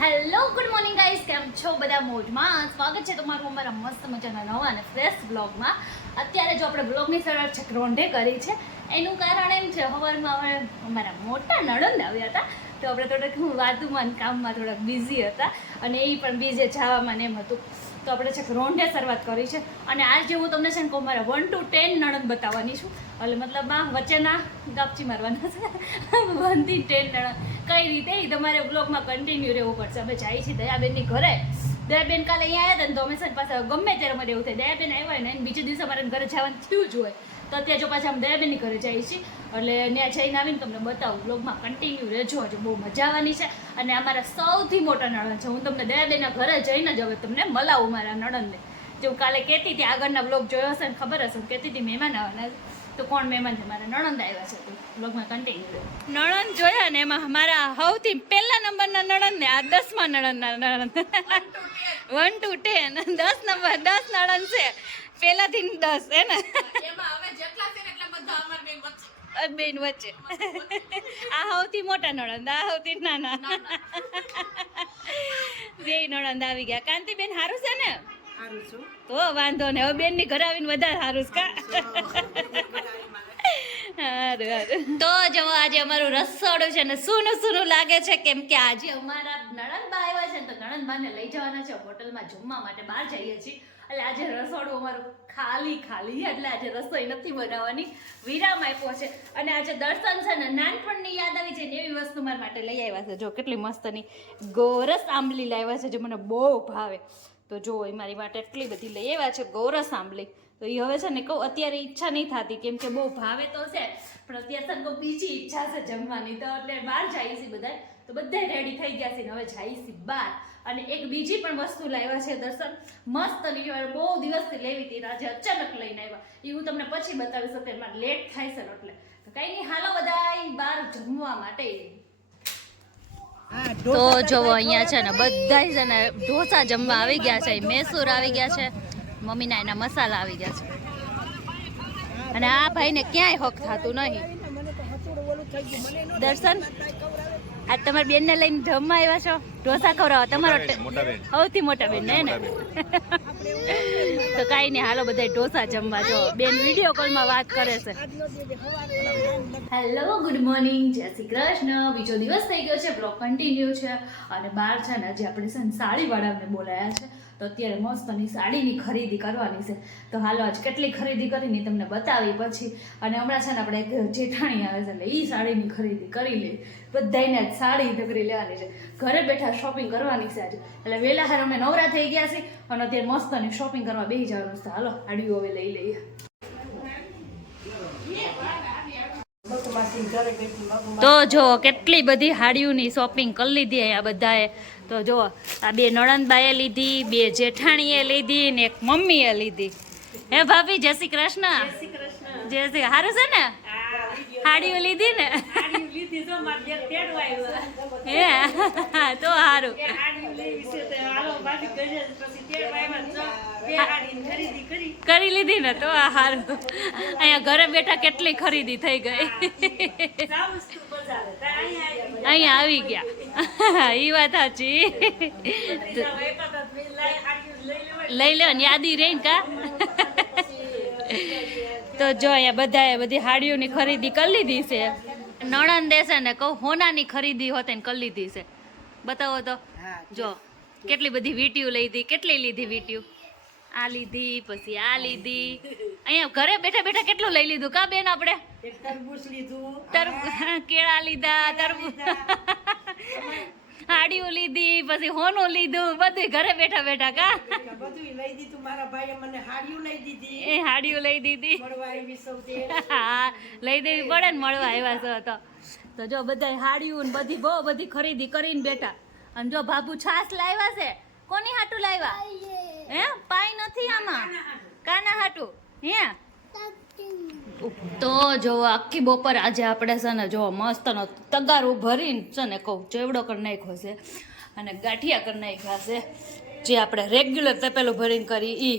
Hello good morning guys, કેમ છો બધા? મોજમાં સ્વાગત છે તમારું અમારા મસ્ત મજાના નવા અને ફ્રેશ બ્લોગમાં. અત્યારે જો આપણે બ્લોગની શરૂઆત છે રોંઢે કરી છે. એનું કારણ એમ છે, સવારમાં હવે અમારા મોટા નણંદ આવ્યા હતા, તો આપણે થોડાક વાતુમાં કામમાં થોડાક બિઝી હતા અને એ પણ બીજે જવામાં ને એમ હતું, તો આપણે છે રોંઢે શરૂઆત કરી છે. અને આજે હું તમને છે ને કહું, મારા 1 to 10 નણંદ બતાવવાની છું. એટલે મતલબ વચ્ચેના ગાપચી મારવાના છે 1 થી 10 નણંદ કઈ રીતે એ તમારે બ્લોગમાં કન્ટિન્યુ રહેવું પડશે. અમે જઈએ છીએ દયાબેનની ઘરે. દયાબેન કાલે અહીંયા આવ્યા હતા ને, તો અમે છે ને પાછા ગમે ત્યારે મને એવું થાય દયાબેન આવ્યા હોય ને બીજે દિવસે અમારે ઘરે જવાનું થયું જ હોય, તો અત્યારે જો પાછા અમે દયાબેનની ઘરે જઈએ છીએ. એટલે ત્યાં જઈને આવીને તમને બતાવું. બ્લોગમાં કન્ટિન્યુ રહેજો, આજે બહુ મજા આવવાની છે. અને અમારા સૌથી મોટા નણંદ છે. હું તમને દયાબેનના ઘરે જઈને જ હવે તમને મલાવું મારા નણંદને. જે હું કાલે કહેતી હતી, આગળના બ્લોગ જોયો હશે ને ખબર હશે, કહેતી હતી મહેમાન આવવાના. તો કોણ મહેમાન છે? મારા નણંદ આવ્યા છે. તો બ્લોગમાં કન્ટિન્યુ નણંદ જોયા ને, એમાં મારા સૌથી પહેલા નંબરના નણંદ ને આ 10મા નણંદના નણંદ 1 to 10 10 નંબર 10 નણંદ છે, પહેલાથી 10 હે ને. બેન વચ્ચે આ સૌથી મોટા નણંદ, આ સૌથી નાના. બે નણંદ આવી ગયા. કાંતિબેન હારું છે ને? તો વાંધો ને, હવે બેન ની ઘર આવીને વધારે સારું કા. તો જો આજે અમારું રસોડું છે ને સૂનું સૂનું લાગે છે, કેમ કે આજે અમારા નણંદબા આવ્યા છે, તો નણંદબાને લઈ જવાના છે હોટલમાં જમવા માટે. બહાર જઈએ છીએ એટલે આજે રસોડું અમારું ખાલી, એટલે આજે રસોઈ નથી બનાવવાની, વિરામ આપ્યો છે. અને આજે દર્શન છે ને નાનપણની યાદ આવી છે ને એવી વસ્તુ મારા માટે લઈ આવ્યા છે. જો કેટલી મસ્તની ગોરસ આંબલી લાવ્યા છે, જે મને બહુ ભાવે. તો જો એ મારી માટે એટલી બધી લઈ આવ્યા છે ગોરસ આંબલી. તો એ હવે છે ને કહું, અત્યારે ઈચ્છા નહીં થતી, કેમ કે બહુ ભાવે તો છે, પણ અત્યારે છે ને કહું બીજી ઈચ્છા છે જમવાની. તો એટલે બહાર જઈએ છીએ બધા, તો બધા રેડી થઈ ગયા છે ને હવે જઈએ છીએ બહાર. અને એક બીજી પણ વસ્તુ લાવ્યા છે દર્શન, મસ્ત લીધી, બહુ દિવસથી લેવી હતી, આજે અચાનક લઈને આવ્યા. એ હું તમને પછી બતાવી શકું, એમાં લેટ થાય છે એટલે. તો કંઈ નહીં, હાલો બધા બહાર જમવા માટે. તો જોવો અહીંયા છે ને બધા છે ને ઢોસા જમવા આવી ગયા છે, મૈસૂર આવી ગયા છે, મમ્મીના એના મસાલા આવી ગયા છે. અને આ ભાઈને ક્યાંય હક થતું નહીં. દર્શન, આજ તમારી બેનને લઈને જમવા આવ્યા છો, ઢોસા ખવડાવવા. તમારો સૌથી મોટા બેન ને તો કાંઈ નહીં, હાલો બધા ઢોસા જમવા. જો બેન વિડીયો કોલમાં વાત કરે છે. હેલો ગુડ મોર્નિંગ, જય શ્રી કૃષ્ણ. બીજો દિવસ થઈ ગયો છે, બ્લોગ કન્ટિન્યુ છે. અને બહાર છે ને હજી આપણે છે ને સાડીવાળાને બોલાયા છે, તો અત્યારે મસ્તની સાડીની ખરીદી કરવાની છે. તો હાલો આજ કેટલી ખરીદી કરીને તમને બતાવી પછી. અને હમણાં છે ને આપણે એક જેઠાણી આવે છે, એટલે એ સાડીની ખરીદી કરી લે. બધાને આજ સાડી ઢગરી લેવાની છે, ઘરે બેઠા શોપિંગ કરવાની છે આજે. એટલે વહેલા હાર અમે નવરા થઈ ગયા છે અને અત્યારે મસ્તની શોપિંગ કરવા બેસી જવાનું છે. હાલો સાડીઓ હવે લઈ લઈએ. તો જો કેટલી બધી હાડીઓની શોપિંગ કરી લીધી અહીંયા બધાએ. તો જો આ બે નણંદબાએ લીધી, બે જેઠાણીએ લીધી ને એક મમ્મીએ લીધી. હે ભાભી, જય શ્રી કૃષ્ણ. જય શ્રી. સારું છે ને? હાડીઓ લીધી ને? હે તો સારું. કરી લીધી ને તો સારું. અહીંયા ઘરે બેઠા કેટલી ખરીદી થઈ ગઈ. અહીંયા આવી ગયા, એ વાત સાચી. લઈ લો ને, યાદી રહી ને કા. તો જો અહીંયા બધાએ બધી હાડીઓની ખરીદી કરી લીધી છે. નણંદ દેશે ને કહું, હોનાની ખરીદી હોતે ને કરી લીધી છે. બતાવો તો. જો કેટલી બધી વીટીયું લીધી. કેટલી લીધી વીટીયું? આ લીધી, પછી આ લીધી. અહીંયા ઘરે બેઠા બેઠા કેટલું લઈ લીધું કા બેન આપણે? કેળા લીધા, તરબૂચ, હાડીઓ લીધી, પછી હોનું લીધું, બધું ઘરે બેઠા બેઠા કા. એ હાડીઓ લઈ દીધી. હા, લઈ દેવી પડે ને, મળવા આવ્યા છો તો. તો જો બધા હાડીઓ ને બધી બહુ બધી ખરીદી કરીને બેઠા. અને જો બાબુ છાસ લાવ્યા છે. કોની હાટું લાવ્યા? હે પાઈ નથી આમાં, કાના હાટું. હે તો જો આખી બપોર આજે આપણે છે ને જો મસ્તનો તગારું ભરીને છે ને કહું ચેવડો કરી નાખ્યો છે અને ગાંઠિયા કરી નાખ્યા છે, જે આપણે રેગ્યુલર તપેલું ભરીને કરી એ.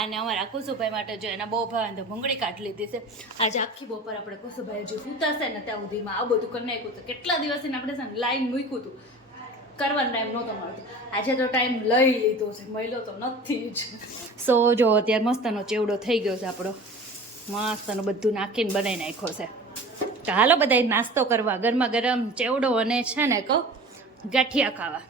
અને અમારા કુસુભાઈ માટે જો એના બહુ ભાવે તો ભૂંગળી કાઢી લીધી છે. આજે આખી બપોર આપણે કુસુભાઈ જે સૂતા છે ને ત્યાં સુધીમાં આ બધું કરી નાખ્યું હતું. કેટલા દિવસથી આપણે છે ને લાઈન મૂક્યું હતું, કરવાનો ટાઈમ નહોતો મળતો. આજે તો ટાઈમ લઈ લીધો છે, મળ્યો તો નથી જ. સો જો અત્યારે મસ્તનો ચેવડો થઈ ગયો છે આપણો, મસ્તનો બધું નાખીને બનાવી નાખ્યો છે. તો હાલો બધા નાસ્તો કરવા, ગરમા ગરમ ચેવડો અને છે ને કહું ગાંઠિયા ખાવા.